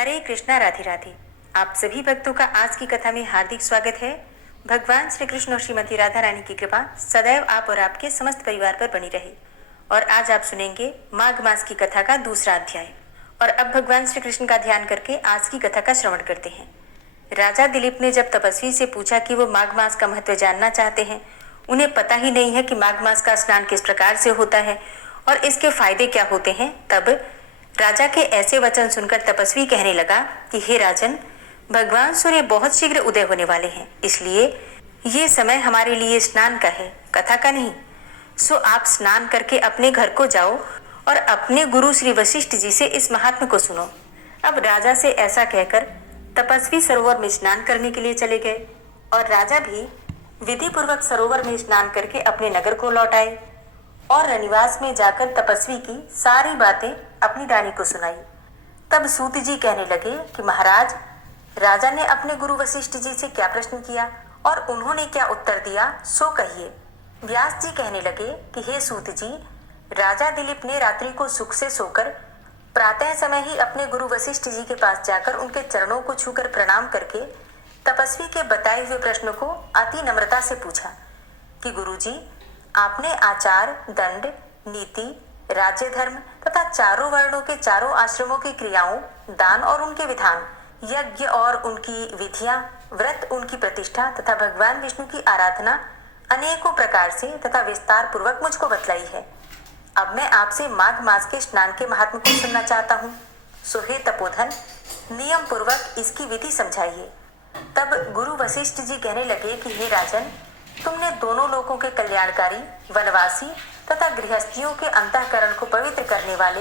हरे कृष्णा, राधे राधे। आप सभी भक्तों का आज की कथा में हार्दिक स्वागत है। भगवान श्री कृष्ण और श्रीमती राधा रानी की कृपा सदैव आप और आपके समस्त परिवार पर बनी रहे। और आज आप सुनेंगे माघ मास की कथा का दूसरा अध्याय। और अब भगवान श्री कृष्ण का ध्यान करके आज की कथा का श्रवण करते हैं। राजा दिलीप ने जब तपस्वी से पूछा कि वो माघ मास का महत्व जानना चाहते हैं, उन्हें पता ही नहीं है कि माघ मास का स्नान किस प्रकार से होता है और इसके फायदे क्या होते हैं, तब राजा के ऐसे वचन सुनकर तपस्वी कहने लगा कि हे राजन, भगवान सूर्य बहुत शीघ्र उदय होने वाले हैं, इसलिए ये समय हमारे लिए स्नान का है, कथा का नहीं। सो आप स्नान करके अपने घर को जाओ और अपने गुरु श्री वशिष्ठ जी से इस महात्म्य को सुनो। अब राजा से ऐसा कहकर तपस्वी सरोवर में स्नान करने के लिए चले गए और राजा भी विधि पूर्वक सरोवर में स्नान करके अपने नगर को लौट आए और रनिवास में जाकर तपस्वी की सारी बातें अपनी रानी को सुनाई। तब सूत जी कहने लगे कि महाराज, राजा ने अपने गुरु वशिष्ठ जी से क्या प्रश्न किया और उन्होंने क्या उत्तर दिया, सो कहिए। व्यास जी कहने लगे कि हे सूत जी, राजा दिलीप ने रात्रि को सुख से सोकर प्रातः समय ही अपने गुरु वशिष्ठ जी के पास जाकर उनके चरणों को छूकर प्रणाम करके तपस्वी के बताए हुए प्रश्न को अति नम्रता से पूछा कि गुरु जी, आपने आचार, दंड, नीति, राज्य धर्म तथा चारों वर्णों के चारों आश्रमों की क्रियाओं, दान और उनके विधान, यज्ञ और उनकी विधियां, व्रत, उनकी प्रतिष्ठा तथा भगवान विष्णु की आराधना अनेकों प्रकार से तथा विस्तार पूर्वक मुझको बतलाई है। अब मैं आपसे माघ मास के स्नान के महात्म को सुनना चाहता हूँ। सो हे तपोधन, नियम पूर्वक इसकी विधि समझाइए। तब गुरु वशिष्ठ जी कहने लगे कि हे राजन, तुमने दोनों लोगों के कल्याणकारी, वनवासी तथा गृहस्थियों के अंतःकरण को पवित्र करने वाले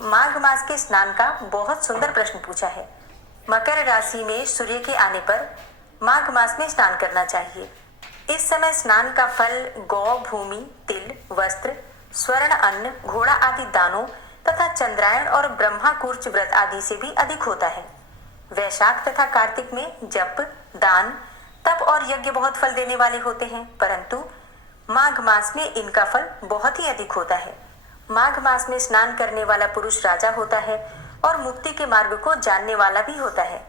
माघ मास के स्नान का बहुत सुंदर प्रश्न पूछा है। मकर राशि में सूर्य के आने पर माघ मास में स्नान करना चाहिए। इस समय स्नान का फल गौ, भूमि, तिल, वस्त्र, स्वर्ण, अन्न, घोड़ा आदि दानों तथा चंद्रायण और ब्रह्मा कूर्च व्रत आदि से भी अधिक होता है। वैशाख तथा कार्तिक में जप, दान, तप और यज्ञ बहुत फल देने वाले होते हैं, परंतु माघ मास में इनका फल बहुत ही अधिक होता है। माघ मास में स्नान करने वाला पुरुष राजा होता है और मुक्ति के मार्ग को जानने वाला भी होता है।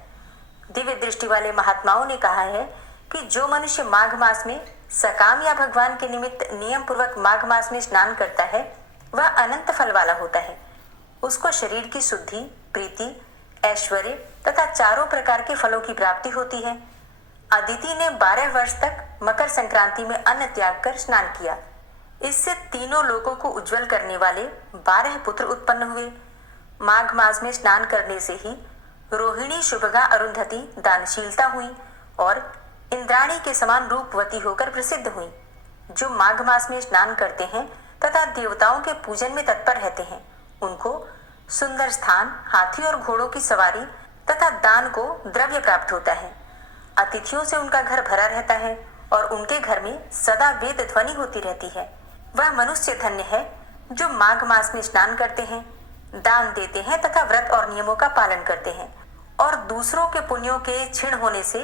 दिव्य दृष्टि वाले महात्माओं ने कहा है कि जो मनुष्य माघ मास में सकाम या भगवान के निमित्त नियम पूर्वक माघ मास में स्नान करता है, वह अनंत फल वाला होता है। उसको शरीर की शुद्धि, प्रीति, ऐश्वर्य तथा चारों प्रकार के फलों की प्राप्ति होती है। अदिति ने 12 वर्ष तक मकर संक्रांति में अन्न त्याग कर स्नान किया। इससे तीनों लोगों को उज्जवल करने वाले 12 पुत्र उत्पन्न हुए। माघ मास में स्नान करने से ही रोहिणी, शुभगा, अरुंधति दानशीलता हुई और इंद्राणी के समान रूपवती होकर प्रसिद्ध हुई। जो माघ मास में स्नान करते हैं तथा देवताओं के पूजन में तत्पर रहते हैं, उनको सुंदर स्थान, हाथी और घोड़ों की सवारी तथा दान को द्रव्य प्राप्त होता है। अतिथियों से उनका घर भरा रहता है और उनके घर में सदा वेद ध्वनि होती रहती है। वह मनुष्य धन्य है जो माघ मास में स्नान करते हैं, दान देते हैं तथा व्रत और नियमों का पालन करते हैं। और दूसरों के पुण्यों के क्षीण होने से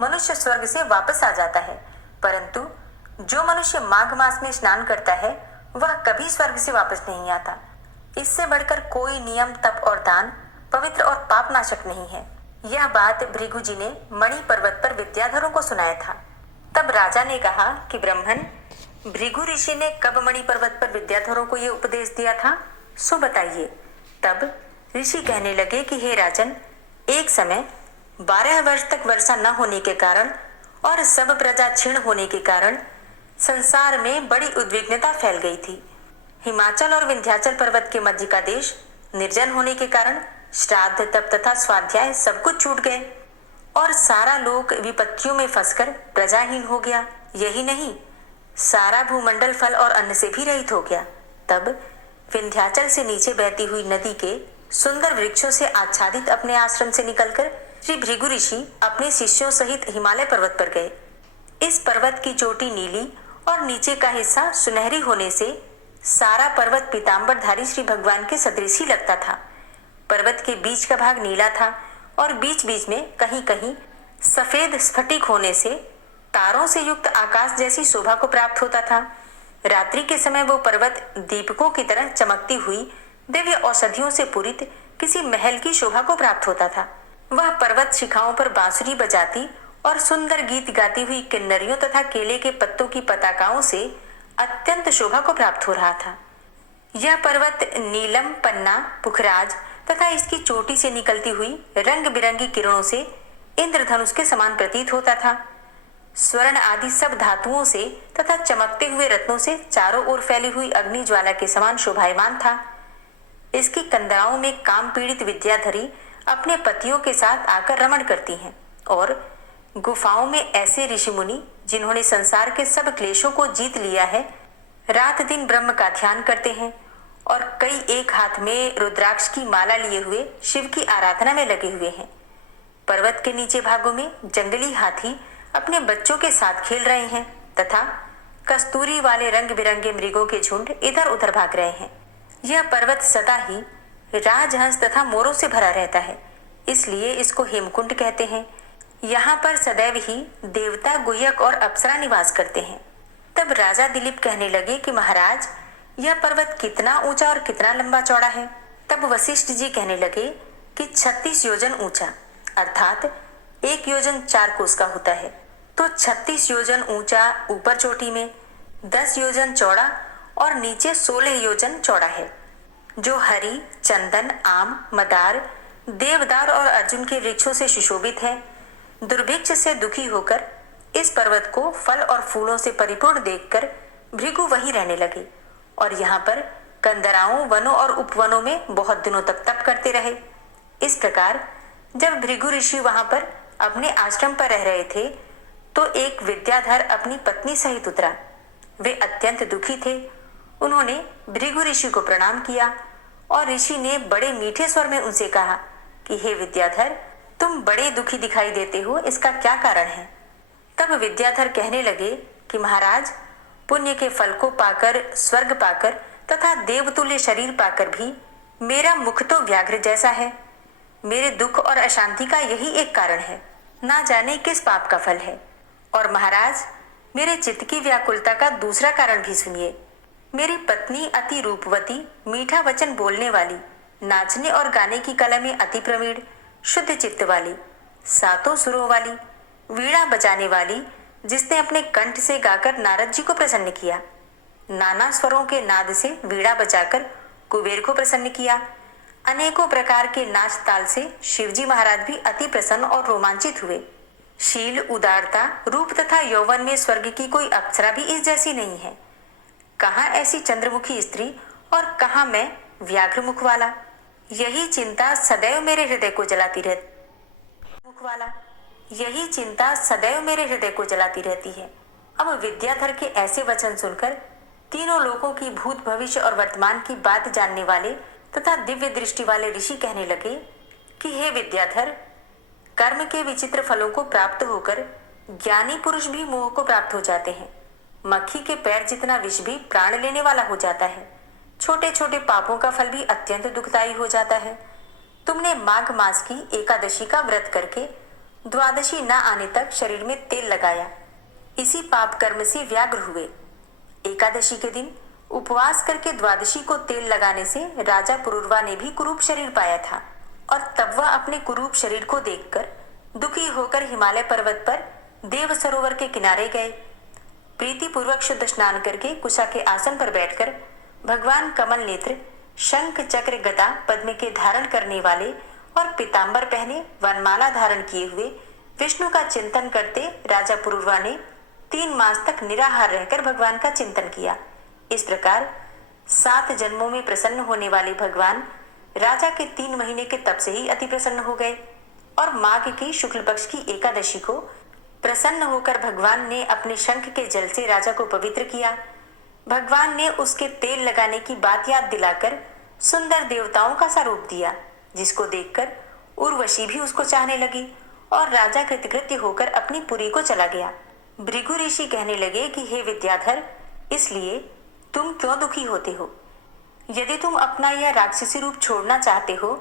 मनुष्य स्वर्ग से वापस आ जाता है, परंतु जो मनुष्य माघ मास में स्नान करता है वह कभी स्वर्ग से वापस नहीं आता। इससे बढ़कर कोई नियम, तप और दान पवित्र और पापनाशक नहीं है। यह बात भृगु जी ने मणि पर्वत पर विद्याधरों को सुनाया था। तब राजा ने कहा कि ब्राह्मण, भृगु ऋषि ने कब मणि पर्वत पर विद्याधरों को यह उपदेश दिया था, सो बताइए। तब ऋषि कहने लगे कि हे राजन, एक समय 12 वर्ष तक वर्षा न होने के कारण और सब प्रजा क्षीण होने के कारण संसार में बड़ी उद्विग्नता फैल गई थी। हिमाचल और विंध्याचल पर्वत के मध्य का देश निर्जन होने के कारण श्राद्ध, तप तथा स्वाध्याय सब कुछ छूट गए और सारा लोक विपत्तियों में फंसकर प्रजाहीन हो गया। यही नहीं, सारा भूमंडल फल और अन्न से भी रहित हो गया। तब विंध्याचल से नीचे बहती हुई नदी के सुंदर वृक्षों से आच्छादित अपने आश्रम से निकलकर श्री भृगु ऋषि अपने शिष्यों सहित हिमालय पर्वत पर गए। इस पर्वत की चोटी नीली और नीचे का हिस्सा सुनहरी होने से सारा पर्वत पीतांबरधारी श्री भगवान के सदृश ही लगता था। पर्वत के बीच का भाग नीला था और बीच बीच में कहीं कहीं सफेद स्फटिक होने से तारों से युक्त आकाश जैसी शोभा को प्राप्त होता था। रात्रि के समय वो पर्वत दीपकों की तरह चमकती हुई दिव्य औषधियों से पूरित किसी महल की शोभा को प्राप्त होता था। वह पर्वत शिखाओं पर बांसुरी बजाती और सुंदर गीत गाती हुई किन्नरियों तथा केले के पत्तों की पताकाओं से अत्यंत शोभा को प्राप्त हो रहा था। यह पर्वत नीलम, पन्ना, पुखराज तथा इसकी चोटी से निकलती हुई रंग बिरंगी किरणों से इंद्रधनुष के समान प्रतीत होता था। स्वर्ण आदि सब धातुओं से तथा चमकते हुए रत्नों से चारों ओर फैली हुई अग्नि ज्वाला के समान शोभायमान था। इसकी कंदराओं में काम पीड़ित विद्याधरी अपने पतियों के साथ आकर रमण करती हैं और गुफाओं में ऐसे ऋषि मुनि जिन्होंने संसार के सब क्लेशों को जीत लिया है, रात दिन ब्रह्म का ध्यान करते हैं और कई एक हाथ में रुद्राक्ष की माला लिए हुए शिव की आराधना में लगे हुए हैं। पर्वत के नीचे भागों में जंगली हाथी अपने बच्चों के साथ खेल रहे हैं तथा कस्तूरी वाले रंग बिरंगे मृगों के झुंड इधर उधर भाग रहे हैं। यह पर्वत सदा ही राजहंस तथा मोरों से भरा रहता है, इसलिए इसको हेमकुंड कहते हैं। यहाँ पर सदैव ही देवता, गुह्यक और अप्सरा निवास करते हैं। तब राजा दिलीप कहने लगे कि महाराज, यह पर्वत कितना ऊंचा और कितना लंबा चौड़ा है। तब वशिष्ठ जी कहने लगे कि 36 योजन ऊंचा अर्थात 1 योजन 4 कोस का होता है, तो 36 योजन ऊंचा ऊपर चोटी में, 10 योजन चौड़ा और नीचे 16 योजन चौड़ा है, जो हरी, चंदन, आम, मदार, देवदार और अर्जुन के वृक्षों से सुशोभित है। दुर्भिक्ष से दुखी होकर इस पर्वत को फल और फूलों से परिपूर्ण देखकर भृगु वहीं रहने लगे और यहाँ पर कंदराओं, वनों और उपवनों में बहुत दिनों तक तप करते रहे। इस प्रकार जब भृगु ऋषि वहां पर अपने आश्रम पर रह रहे थे तो एक विद्याधर अपनी पत्नी सहित उतरा। वे अत्यंत दुखी थे। उन्होंने भृगु ऋषि को प्रणाम किया और ऋषि ने बड़े मीठे स्वर में उनसे कहा कि हे विद्याधर, तुम बड़े दुखी दिखाई देते हो, इसका क्या कारण है। तब विद्याधर कहने लगे कि महाराज, पुण्य के फल को पाकर, स्वर्ग पाकर तथा देवतुल्य शरीर पाकर भी मेरा मुख तो व्याघ्र जैसा है। मेरे दुख और अशांति का यही एक कारण है, ना जाने किस पाप का फल है। और महाराज, मेरे चित्त की व्याकुलता का दूसरा कारण भी सुनिए। मेरी पत्नी अति रूपवती, मीठा वचन बोलने वाली, नाचने और गाने की कला में अति प्रवीण, शुद्ध चित्त वाली, 7 सुरों वाली, वीणा बजाने वाली, जिसने अपने कंठ से गाकर नारद जी को प्रसन्न किया, नाना स्वरों के नाद से वीणा बजाकर कुबेर को प्रसन्न किया, अनेकों प्रकार के नाच ताल से शिवजी महाराज भी अति प्रसन्न और रोमांचित हुए। शील, उदारता, रूप तथा यौवन में स्वर्ग की कोई अप्सरा भी इस जैसी नहीं है। कहाँ ऐसी चंद्रमुखी स्त्री और कहाँ मैं व्याघ्र मुख वाला। यही चिंता सदैव मेरे हृदय को जलाती रहती है। अब विद्याधर के ऐसे वचन सुनकर तीनों लोगों की भूत, भविष्य और वर्तमान की बात जानने वाले तथा दिव्य दृष्टि वाले ऋषि कहने लगे कि हे विद्याधर, कर्म के विचित्र फलों को प्राप्त होकर ज्ञानी पुरुष भी मोह को प्राप्त हो जाते हैं। मक्खी के पैर जितना विष भी प्राण लेने वाला हो जाता है। छोटे छोटे पापों का फल भी अत्यंत दुखदायी हो जाता है। तुमने माघ मास की एकादशी का व्रत करके द्वादशी न आने तक शरीर में तेल लगाया, इसी पाप कर्म से व्याग्र हुए। एकादशी के दिन उपवास करके द्वादशी को तेल लगाने से राजा पुरुरवा ने भी कुरूप शरीर पाया था और तब वह अपने कुरूप शरीर को देखकर दुखी होकर हिमालय पर्वत पर देव सरोवर के किनारे गए। प्रीति पूर्वक शुद्ध स्नान करके कुशा के आसन पर बैठकर भगवान कमल नेत्र, शंख, चक्र, गदा, पद्म के धारण करने वाले और पीतांबर पहने, वनमाला धारण किए हुए विष्णु का चिंतन करते राजा पुरुरवा ने 3 मास तक निराहार रहकर भगवान का चिंतन किया। इस प्रकार 7 जन्मों में प्रसन्न होने वाले भगवान राजा के 3 महीने के तप से ही अति प्रसन्न हो गए और माघ की शुक्ल पक्ष की एकादशी को प्रसन्न होकर भगवान ने अपने शंख के जल से राजा को पवित्र किया। भगवान ने उसके तेल लगाने की बात याद दिलाकर सुंदर देवताओं का सा रूप दिया, जिसको देखकर उर्वशी भी उसको चाहने लगी और राजा कृतकृत्य होकर अपनी पुरी को चला गया। भृगु ऋषि कहने लगे कि हे विद्याधर, इसलिए तुम क्यों दुखी होते हो? यदि तुम अपना यह राक्षसी रूप छोड़ना चाहते हो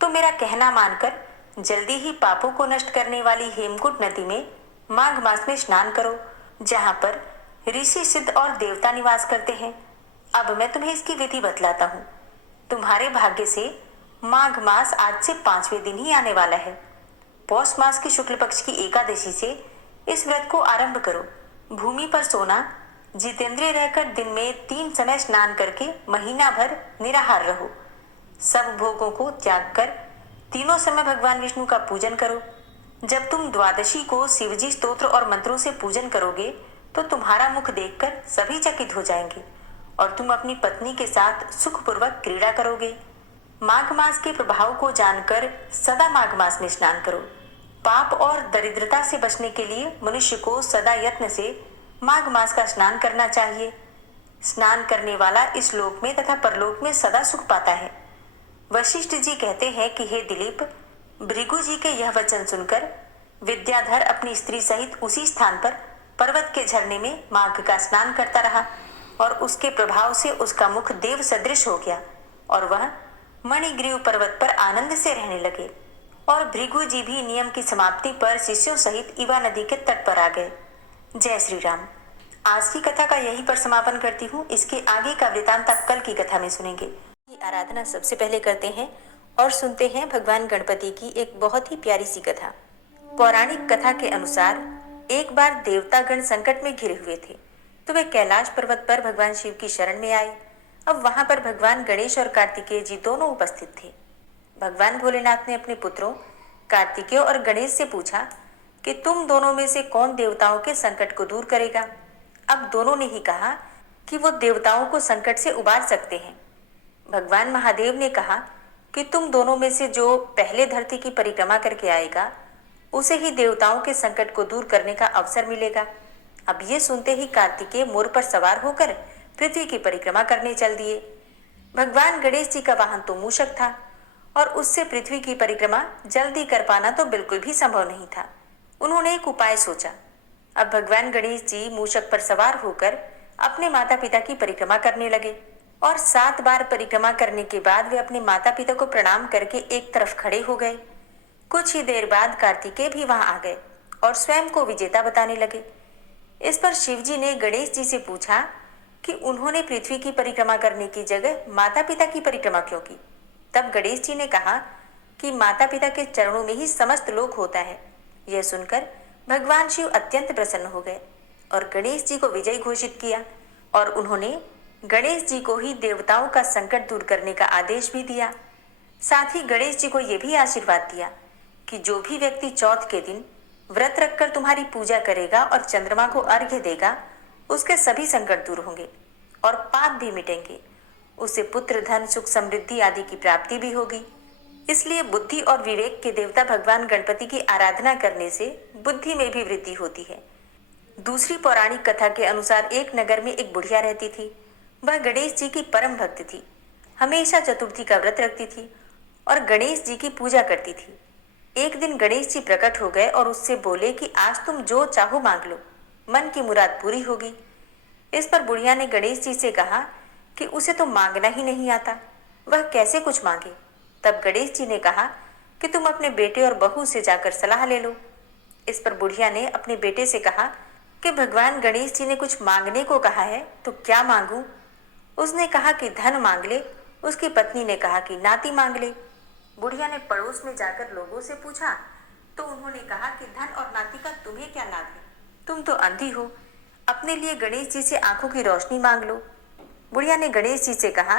तो मेरा कहना मानकर जल्दी ही पापों को नष्ट करने वाली हेमकूट नदी में माघ मास में स्नान करो, जहाँ पर ऋषि, सिद्ध और देवता निवास करते हैं। अब मैं तुम्हें इसकी विधि बतलाता हूँ। तुम्हारे भाग्य से माघ मास आज से 5वें दिन ही आने वाला है। पौष मास की शुक्ल पक्ष की एकादशी से इस व्रत को आरंभ करो। भूमि पर सोना, जितेंद्रिय रहकर दिन में 3 समय स्नान करके महीना भर निराहार रहो। सब भोगों को त्याग कर तीनों समय भगवान विष्णु का पूजन करो। जब तुम द्वादशी को शिवजी स्तोत्र और मंत्रों से पूजन करोगे तो तुम्हारा मुख देखकर सभी चकित हो जाएंगे और तुम अपनी पत्नी के साथ सुखपूर्वक क्रीड़ा करोगे। माघ मास के प्रभाव को जानकर सदा माघ मास में स्नान करो। पाप और दरिद्रता से बचने के लिए मनुष्य को सदा यत्न से माघ मास का स्नान करना चाहिए। स्नान करने वाला इस लोक में तथा परलोक में सदा सुख पाता है। वशिष्ठ जी कहते हैं कि हे दिलीप, भृगु जी के यह वचन सुनकर विद्याधर अपनी स्त्री सहित उसी स्थान पर पर्वत के झरने में माघ का स्नान करता रहा और उसके प्रभाव से उसका मुख देव सदृश हो गया और वह मणिग्रीव पर्वत पर आनंद से रहने लगे। और भृगु जी भी नियम की समाप्ति पर शिष्यों सहित इवा नदी के तट पर आ गए। जय श्री राम। आज की कथा का यहीं पर समापन करती हूँ। इसके आगे का वृतांत आप कल की कथा में सुनेंगे। आराधना सबसे पहले करते हैं और सुनते हैं भगवान गणपति की एक बहुत ही प्यारी सी कथा। पौराणिक कथा के अनुसार एक बार देवतागण संकट में घिरे हुए थे तो वे कैलाश पर्वत पर भगवान शिव की शरण में आए। अब वहां पर भगवान गणेश और कार्तिकेय जी दोनों उपस्थित थे। भगवान भोलेनाथ ने अपने पुत्रों कार्तिकेय और गणेश से पूछा कि तुम दोनों में से कौन देवताओं के संकट को दूर करेगा। अब दोनों ने ही कहा कि वो देवताओं को संकट से उबार सकते हैं। भगवान महादेव ने कहा कि तुम दोनों में से जो पहले धरती की परिक्रमा करके आएगा उसे ही देवताओं के संकट को दूर करने का अवसर मिलेगा। अब ये सुनते ही कार्तिकेय मोर पर सवार होकर पृथ्वी की परिक्रमा करने चल दिए। भगवान गणेश जी का वाहन तो मूषक था और उससे पृथ्वी की परिक्रमा जल्दी कर पाना तो बिल्कुल भी संभव नहीं था। उन्होंने एक उपाय सोचा। अब भगवान गणेश जी मूषक पर सवार होकर अपने माता पिता की परिक्रमा करने लगे और 7 बार परिक्रमा करने के बाद वे अपने माता पिता को प्रणाम करके एक तरफ खड़े हो गए। कुछ ही देर बाद कार्तिकेय भी वहां आ गए और स्वयं को विजेता बताने लगे। इस पर शिवजी ने गणेश जी से पूछा कि उन्होंने पृथ्वी की परिक्रमा करने की जगह माता पिता की परिक्रमा क्यों की। तब गणेश जी ने कहा कि माता पिता के चरणों में ही समस्त लोक होता है। यह सुनकर भगवान शिव अत्यंत प्रसन्न हो गए और गणेश जी को विजयी घोषित किया और उन्होंने गणेश जी को ही देवताओं का संकट दूर करने का आदेश भी दिया। साथ ही गणेश जी को यह भी आशीर्वाद दिया कि जो भी व्यक्ति चौथ के दिन व्रत रखकर तुम्हारी पूजा करेगा और चंद्रमा को अर्घ्य देगा उसके सभी संकट दूर होंगे और पाप भी मिटेंगे। उसे पुत्र, धन, सुख, समृद्धि आदि की प्राप्ति भी होगी। इसलिए बुद्धि और विवेक के देवता भगवान गणपति की आराधना करने से बुद्धि में भी वृद्धि होती है। दूसरी पौराणिक कथा के अनुसार एक नगर में एक बुढ़िया रहती थी। वह गणेश जी की परम भक्त थी। हमेशा चतुर्थी का व्रत रखती थी और गणेश जी की पूजा करती थी। एक दिन गणेश जी प्रकट हो गए और उससे बोले कि आज तुम जो चाहो मांग लो, मन की मुराद पूरी होगी। इस पर बुढ़िया ने गणेश जी से कहा कि उसे तो मांगना ही नहीं आता, वह कैसे कुछ मांगे। तब गणेश जी ने कहा कि तुम अपने बेटे और बहू से जाकर सलाह ले लो। इस पर बुढ़िया ने अपने बेटे से कहा कि भगवान गणेश जी ने कुछ मांगने को कहा है तो क्या मांगूं। उसने कहा कि धन मांग ले। उसकी पत्नी ने कहा कि नाती मांग ले। बुढ़िया ने पड़ोस में जाकर लोगों से पूछा तो उन्होंने कहा कि धन और नाती का तुम्हें क्या लाभ है, तुम तो अंधी हो, अपने लिए गणेश जी से आंखों की रोशनी मांग लो। बुढ़िया ने गणेश जी से कहा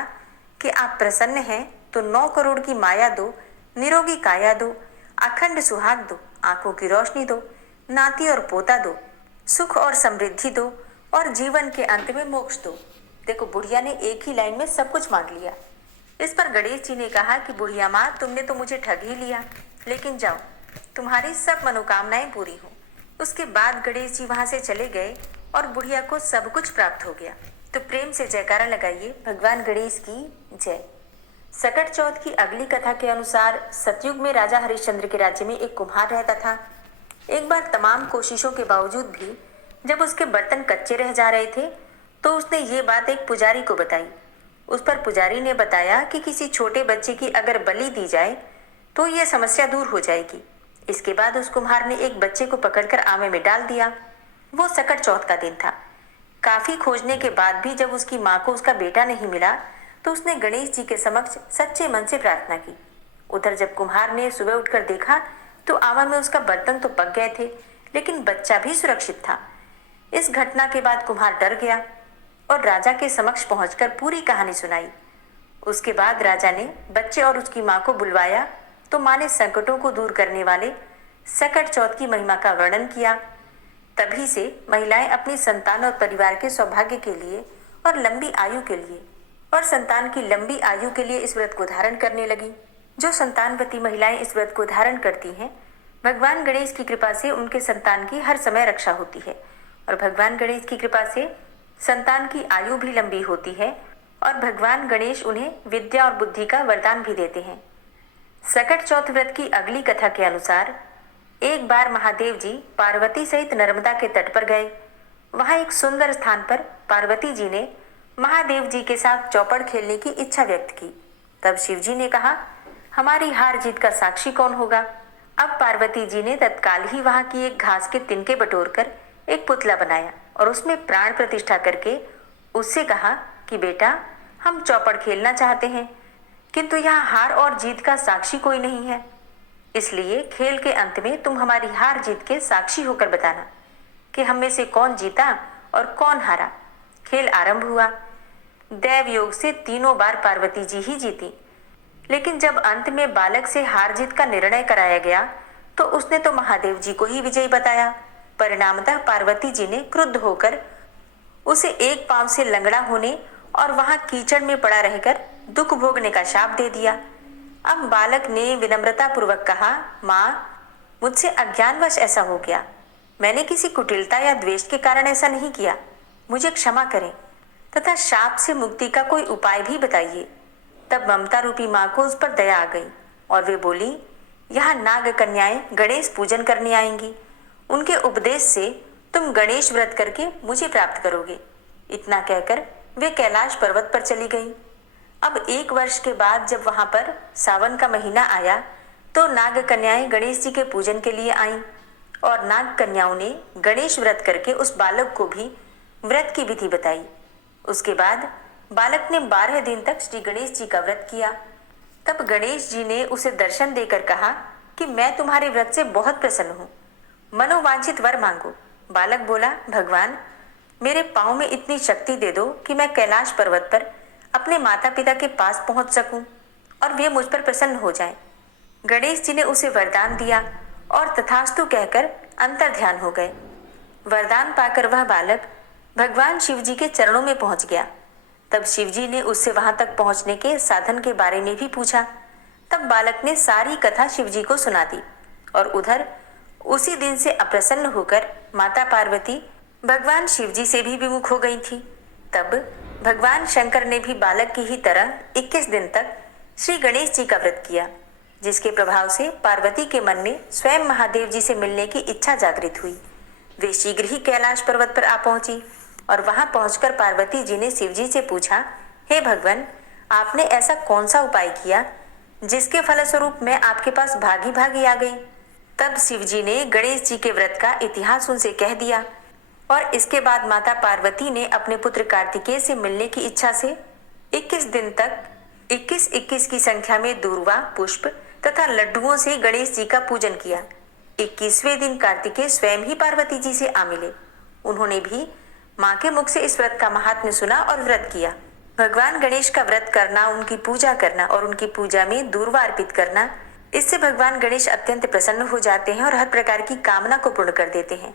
कि आप प्रसन्न हैं तो 9 करोड़ की माया दो, निरोगी काया दो, अखंड सुहाग दो, आंखों की रोशनी दो, नाती और पोता दो, सुख और समृद्धि दो और जीवन के अंत में मोक्ष दो। देखो, बुढ़िया ने एक ही लाइन में सब कुछ मांग लिया। इस पर गणेश जी ने कहा कि बुढ़िया माँ, तुमने तो मुझे ठग ही लिया, लेकिन जाओ, तुम्हारी सब मनोकामनाएं पूरी हो। उसके बाद गणेश जी वहां से चले गए और बुढ़िया को सब कुछ प्राप्त हो गया। तो प्रेम से जयकारा लगाइए भगवान गणेश की जय। सकट चौथ की अगली कथा के अनुसार सतयुग में राजा हरिश्चंद्र के राज्य में एक कुम्हार रहता था। एक बार तमाम कोशिशों के बावजूद भी जब उसके बर्तन कच्चे रह जा रहे थे तो उसने ये बात एक पुजारी को बताई। उस पर पुजारी ने बताया कि किसी छोटे बच्चे की अगर बलि दी जाए तो यह समस्या दूर हो जाएगी। इसके बाद उस कुम्हार ने एक बच्चे को पकड़कर आमे में डाल दिया। वो सकट चौथ का दिन था। काफी खोजने के बाद भी जब उसकी माँ को उसका बेटा नहीं मिला तो उसने गणेश जी के समक्ष सच्चे मन से प्रार्थना की। उधर जब कुम्हार ने सुबह उठकर देखा तो आवा में उसका बर्तन तो पक गए थे, लेकिन बच्चा भी सुरक्षित था। इस घटना के बाद कुम्हार डर गया और राजा के समक्ष पहुंचकर पूरी कहानी सुनाई। उसके बाद राजा ने बच्चे और उसकी माँ को बुलवाया तो माँ ने संकटों को दूर करने वाले सकट चौथ की महिमा का वर्णन किया। तभी से महिलाएं अपनी संतान और परिवार के सौभाग्य के लिए और लंबी आयु के लिए और संतान की लंबी आयु के लिए इस व्रत को धारण करने लगी। जो संतानवती महिलाएं इस व्रत को धारण करती हैं, भगवान गणेश की कृपा से उनके संतान की हर समय रक्षा होती है और भगवान गणेश की कृपा से संतान की आयु भी लंबी होती है और भगवान गणेश उन्हें विद्या और बुद्धि का वरदान भी देते हैं। सकट चौथ व्रत की अगली कथा के अनुसार एक बार महादेव जी पार्वती सहित नर्मदा के तट पर गए। वहां एक सुंदर स्थान पर पार्वती जी ने महादेव जी के साथ चौपड़ खेलने की इच्छा व्यक्त की। तब शिव जी ने कहा, हमारी हार जीत का साक्षी कौन होगा? अब पार्वती जी ने तत्काल ही वहां की एक घास के तिनके बटोरकर एक पुतला बनाया और उसमें प्राण प्रतिष्ठा करके उससे कहा कि बेटा, हम चौपड़ खेलना चाहते हैं, किंतु यहाँ हार और जीत का साक्षी कोई नहीं है, इसलिए खेल के अंत में तुम हमारी हार जीत के साक्षी होकर बताना कि हम में से कौन जीता और कौन हारा। खेल आरंभ हुआ। दैव योग से तीनों बार पार्वती जी ही जीती, लेकिन जब अंत में बालक से हार जीत का निर्णय कराया गया तो उसने तो महादेव जी को ही विजयी बताया। परिणामतः पार्वती जी ने क्रुद्ध होकर उसे एक पांव से लंगड़ा होने और वहां कीचड़ में पड़ा रहकर दुख भोगने का शाप दे दिया। अब बालक ने विनम्रता पूर्वक कहा, माँ, मुझसे अज्ञानवश ऐसा हो गया, मैंने किसी कुटिलता या द्वेष के कारण ऐसा नहीं किया, मुझे क्षमा करें तथा शाप से मुक्ति का कोई उपाय भी बताइए। तब ममता रूपी माँ को उस पर दया आ गई और वे बोली, यहाँ नाग कन्याएं गणेश पूजन करने आएंगी, उनके उपदेश से तुम गणेश व्रत करके मुझे प्राप्त करोगे। इतना कहकर वे कैलाश पर्वत पर चली गई। अब 1 वर्ष के बाद जब वहां पर सावन का महीना आया तो नाग कन्याएं गणेश जी के पूजन के लिए आईं और नाग कन्याओं ने गणेश व्रत करके उस बालक को भी व्रत की विधि बताई। उसके बाद बालक ने 12 दिन तक श्री गणेश जी का व्रत किया। तब गणेश जी ने उसे दर्शन देकर कहा कि मैं तुम्हारे व्रत से बहुत प्रसन्न हूँ, मनोवांछित वर मांगो। बालक बोला, भगवान, मेरे पाँव में इतनी शक्ति दे दो कि मैं कैलाश पर्वत पर अपने माता पिता के पास पहुंच सकूं और वे मुझ पर प्रसन्न हो जाएं। गणेश जी ने उसे वरदान दिया और तथास्तु कहकर अंतर ध्यान हो गए। वरदान पाकर वह बालक भगवान शिव जी के चरणों में पहुंच गया। तब शिव जी ने उससे वहां तक पहुंचने के साधन के बारे में भी पूछा। तब बालक ने सारी कथा शिव जी को सुना दी और उधर उसी दिन से अप्रसन्न होकर माता पार्वती भगवान शिव जी से भी विमुख हो गई थी। तब भगवान शंकर ने भी बालक की ही तरह 21 दिन तक श्री गणेश जी का व्रत किया, जिसके प्रभाव से पार्वती के मन में स्वयं महादेव जी से मिलने की इच्छा जागृत हुई। वे शीघ्र ही कैलाश पर्वत पर आ पहुंची और वहां पहुंचकर पार्वती जी ने शिव जी से पूछा, हे भगवान, आपने ऐसा कौन सा उपाय किया जिसके फलस्वरूप मैं आपके पास भागी भागी आ गई? तब शिव जी ने गणेश जी के व्रत का इतिहास उनसे कह दिया और इसके बाद माता पार्वती ने अपने पुत्र कार्तिकेय से मिलने की इच्छा से 21 दिन तक 21-21 की संख्या में दूर्वा, पुष्प तथा लड्डुओं से गणेश जी का पूजन किया। 21वें दिन कार्तिकेय स्वयं ही पार्वती जी से आ मिले। उन्होंने भी माँ के मुख से इस व्रत का महात्म्य सुना और व्रत किया। भगवान गणेश का व्रत करना, उनकी पूजा करना और उनकी पूजा में दूर्वा अर्पित करना, इससे भगवान गणेश अत्यंत प्रसन्न हो जाते हैं और हर प्रकार की कामना को पूर्ण कर देते हैं।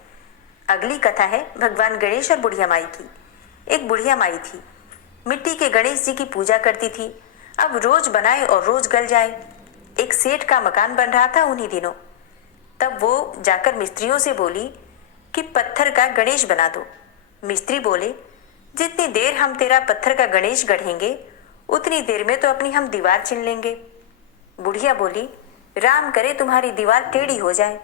अगली कथा है भगवान गणेश और बुढ़िया माई की। एक बुढ़िया माई थी, मिट्टी के गणेश जी की पूजा करती थी। अब रोज बनाए और रोज गल जाए। एक सेठ का मकान बन रहा था उन्हीं दिनों। तब वो जाकर मिस्त्रियों से बोली कि पत्थर का गणेश बना दो। मिस्त्री बोले, जितनी देर हम तेरा पत्थर का गणेश गढ़ेंगे उतनी देर में तो अपनी हम दीवार चिन लेंगे। बुढ़िया बोली, राम करे तुम्हारी दीवार टेढ़ी हो जाए।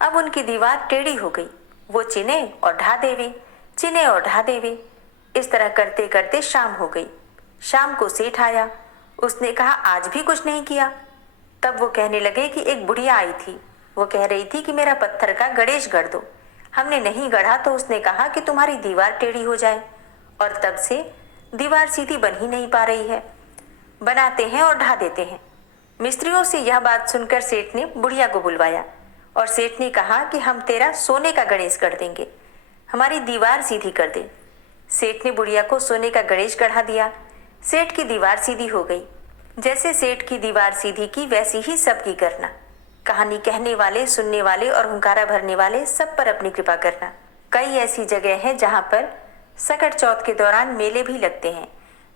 अब उनकी दीवार टेढ़ी हो गई। वो चिने और ढा देवे, चिने और ढा देवे। इस तरह करते करते शाम हो गई। शाम को सेठ आया। उसने कहा, आज भी कुछ नहीं किया। तब वो कहने लगे कि एक बुढ़िया आई थी। वो कह रही थी कि मेरा पत्थर का गणेश गढ़ दो। हमने नहीं गढ़ा तो उसने कहा कि तुम्हारी दीवार टेढ़ी हो जाए। और तब से दीवार सीधी बन ही नहीं पा रही है। बनाते हैं और ढा देते हैं। मिस्त्रियों से यह बात सुनकर सेठ ने बुढ़िया को बुलवाया और सेठ ने कहा कि हम तेरा सोने का गणेश कर देंगे, हमारी दीवार सीधी कर दे। सेठ ने बुढ़िया को सोने का गणेश गढ़ा दिया। सेठ की दीवार सीधी हो गई। जैसे सेठ की दीवार सीधी की वैसी ही सबकी करना। कहानी कहने वाले, सुनने वाले और हुंकारा भरने वाले सब पर अपनी कृपा करना। कई ऐसी जगह हैं जहाँ पर सकट चौथ के दौरान मेले भी लगते हैं।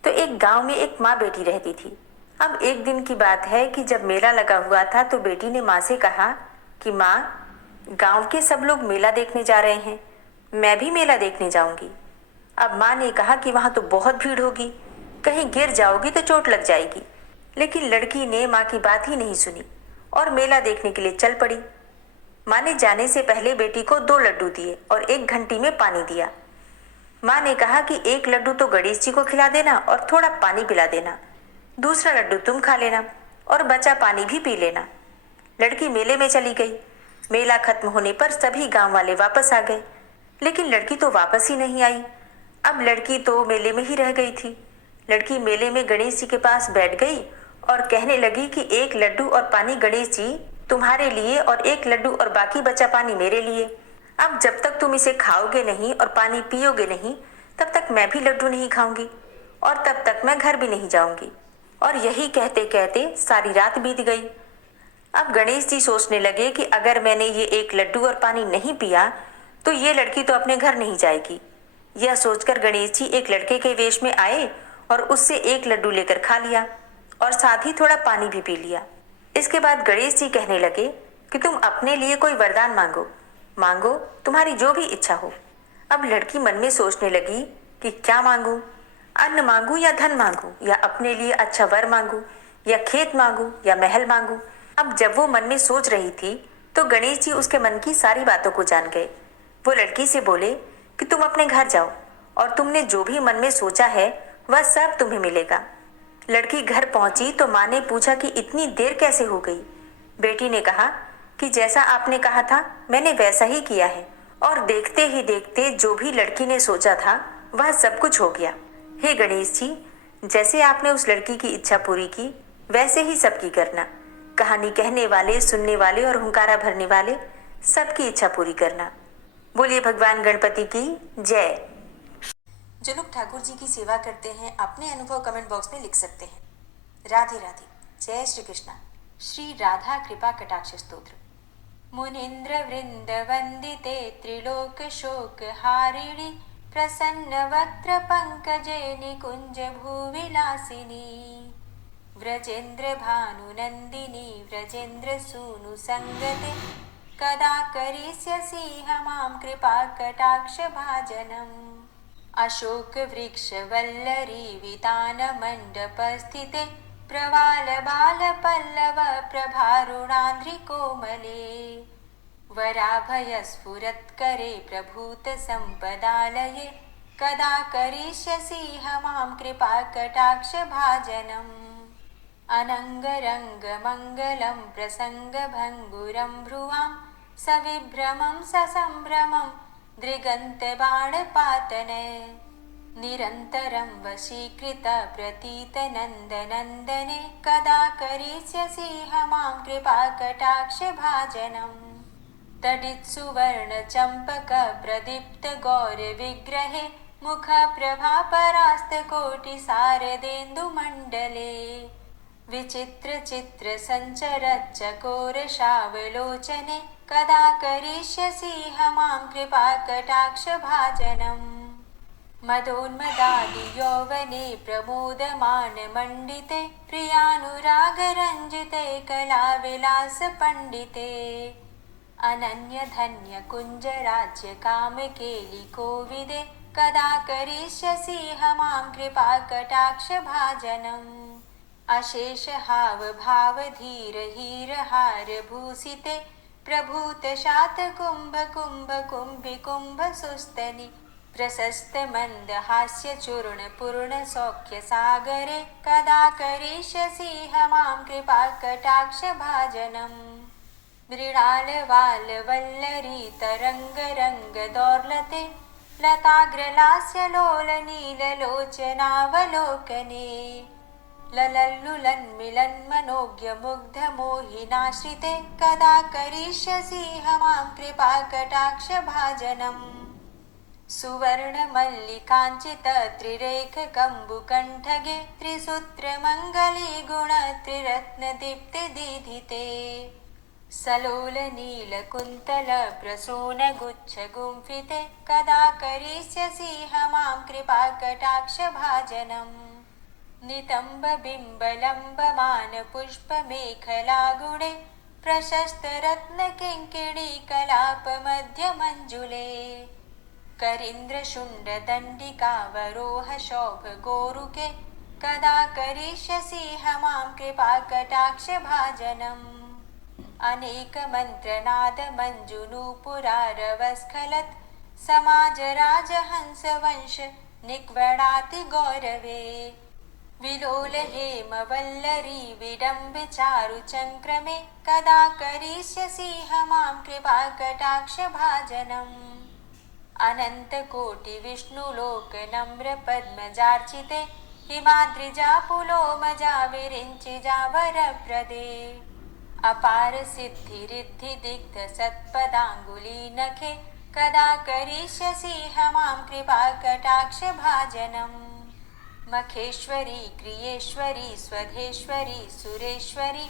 तो एक गांव में एक माँ बेटी रहती थी। अब एक दिन की बात है कि जब मेला लगा हुआ था तो बेटी ने माँ से कहा कि माँ, गांव के सब लोग मेला देखने जा रहे हैं, मैं भी मेला देखने जाऊंगी। अब माँ ने कहा कि वहां तो बहुत भीड़ होगी, कहीं गिर जाओगी तो चोट लग जाएगी। लेकिन लड़की ने माँ की बात ही नहीं सुनी और मेला देखने के लिए चल पड़ी। माँ ने जाने से पहले बेटी को 2 लड्डू दिए और 1 घंटी में पानी दिया। माँ ने कहा कि 1 लड्डू तो गणेश जी को खिला देना और थोड़ा पानी पिला देना, दूसरा लड्डू तुम खा लेना और बचा पानी भी पी लेना। लड़की मेले में चली गई। मेला खत्म होने पर सभी गांव वाले वापस आ गए, लेकिन लड़की तो वापस ही नहीं आई। अब लड़की तो मेले में ही रह गई थी। लड़की मेले में गणेश जी के पास बैठ गई और कहने लगी कि 1 लड्डू और पानी गणेश जी तुम्हारे लिए और 1 लड्डू और बाकी बचा पानी मेरे लिए। अब जब तक तुम इसे खाओगे नहीं और पानी पियोगे नहीं, तब तक मैं भी लड्डू नहीं खाऊंगी और तब तक मैं घर भी नहीं जाऊंगी। और यही कहते कहते सारी रात बीत गई। अब गणेश जी सोचने लगे कि अगर मैंने ये 1 लड्डू और पानी नहीं पिया तो ये लड़की तो अपने घर नहीं जाएगी। यह सोचकर गणेश जी एक लड़के के वेश में आए और उससे 1 लड्डू लेकर खा लिया और साथ ही थोड़ा पानी भी पी लिया। इसके बाद गणेश जी कहने लगे कि तुम अपने लिए कोई वरदान मांगो, मांगो तुम्हारी जो भी इच्छा हो। अब लड़की मन में सोचने लगी कि क्या मांगू, अन्न मांगू या धन मांगू, या अपने लिए अच्छा वर मांगू, या खेत मांगू या महल मांगू। अब जब वो मन में सोच रही थी तो गणेश जी उसके मन की सारी बातों को जान गए। वो लड़की से बोले कि तुम अपने घर जाओ और तुमने जो भी मन में सोचा है वह सब तुम्हें मिलेगा। लड़की घर पहुंची तो माँ ने पूछा कि इतनी देर कैसे हो गई। बेटी ने कहा कि जैसा आपने कहा था मैंने वैसा ही किया है और देखते ही देखते जो भी लड़की ने सोचा था वह सब कुछ हो गया। हे गणेश जी, जैसे आपने उस लड़की की इच्छा पूरी की वैसे ही सबकी करना। कहानी कहने वाले, सुनने वाले और हुंकारा भरने वाले सबकी इच्छा पूरी करना। बोलिए भगवान गणपति की जय। जो लोग ठाकुर जी की सेवा करते हैं अपने अनुभव कमेंट बॉक्स में लिख सकते हैं। राधे राधे। जय श्री कृष्णा। श्री राधा कृपा कटाक्ष स्तोत्र। मुनीन्द्र वृंद वंदिते त्रिलोक शोक हारिणी प्रसन्न वक्त्र पंकजे निकुंज भूविलासिनी व्रजेन्द्र भानुनंदिनी व्रजेन्द्र सूनु संगते कदा करिष्यसि मां कृपा कटाक्ष भाजनम्। अशोक वृक्ष वल्लरी वितान मंडप स्थिते प्रवाल बाल पल्लव प्रभारुणान्द्रि कोमले वराभय स्फुरत्करे प्रभूत संपदालये कदा करिष्यसि मां कृपा कटाक्ष भाजनम्। अनंगरंग मंगलम प्रसंग भंगुरं भ्रुवां सविभ्रमं ससंभ्रमं दृगंत बाणपातने निरन्तरं वशीकृत प्रतीत नन्दनन्दने कदा करिष्यसि मां कृपा कटाक्ष भाजनम्। तडित् सुवर्ण चंपक प्रदीप्त गौर विग्रहे मुख प्रभा परास्त कोटि सारदेन्दु मंडले विचित्र चित्र संचरत् चकोर शावलोचने कदा करिष्यसि मां कृपा कटाक्ष भाजनम्। मदोन्मदादि यौवने प्रमोदमान मंडिते प्रियानुराग रंजिते कला विलास पंडिते अनन्य धन्य कुंज राज्य काम केलि कोविदे कदा करिष्यसि मां कृपा कटाक्ष भाजनम्। अशेष हाव भाव धीर हीर हार भूषिते प्रभूत शात कुंभ कुंभ कुंभि कुंभ सुस्तनि प्रशस्त मंद हास्य चूर्ण पूर्ण सौख्य सागरे कदा करिष्यसि मां कृपा कटाक्ष भाजनम्। मृणाल वाल वल्लरी तरंग रंग दौर्लते लताग्रलास्यलोलनीललोचनावलोकने ललल्लुलन्मिलन्मनोज्ञमुग्धमोहिनाश्रिते कदा करिष्यसि मां कृपाकटाक्षभाजनम् सुवर्णमल्लिकाञ्चितत्रिरेखकम्बुकण्ठगे त्रिसूत्रमङ्गली गुणत्रिरत्नदीप्तिदीधिते सलोलनीलकुन्तलप्रसूनगुच्छगुम्फिते कदा करिष्यसि मां कृपाकटाक्षभाजनम् नितम्बबिम्बलम्बमानपुष्पमेखलागुणे प्रशस्तरत्नकिङ्किणीकलापमध्यमञ्जुले करीन्द्रशुण्डदण्डिकावरोहशोभगोरुके कदा करिष्यसि मां कृपाकटाक्षभाजनम् अनेकमन्त्रनादमञ्जुनूपुरारवस्खलत् समाजराजहंसवंश निक्वणाति गौरवे विलोलहेमवल्लरी विडम्बिचारुचङ्क्रमे कदा करिष्यसि मां कृपाकटाक्षभाजनम् अनन्तकोटिविष्णुलोकनम्रपद्मजार्चिते हिमाद्रिजापुलोमजा विरिञ्चिजावरप्रदे अपार सिद्धिरिद्धिदिग्धसत्पदाङ्गुलीनखे कदा करिष्यसि मां कृपाकटाक्षभाजनम् मखेश्वरी क्रियेश्वरी स्वधेश्वरी सुरेश्वरी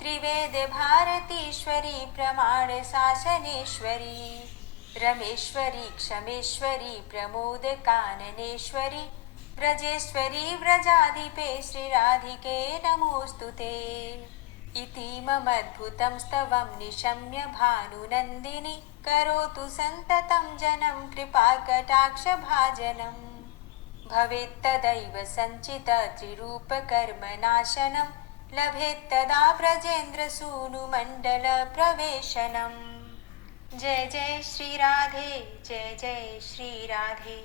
त्रिवेदभारतीश्वरी प्रमाणशासनेश्वरी रमेश्वरी क्षमेश्वरी प्रमोदकाननेश्वरी व्रजेश्वरी व्रजाधिपे श्रीराधिके नमोऽस्तु ते इतीममद्भुतं स्तवं निशम्य भानुनन्दिनी करोतु सन्ततं जनं कृपाकटाक्षभाजनम् भवेत्तदैव सञ्चितत्रिरूपकर्मनाशनं लभेत्तदा ब्रजेन्द्रसूनुमण्डलप्रवेशनम् जय जय श्री राधे जय जय श्री राधे।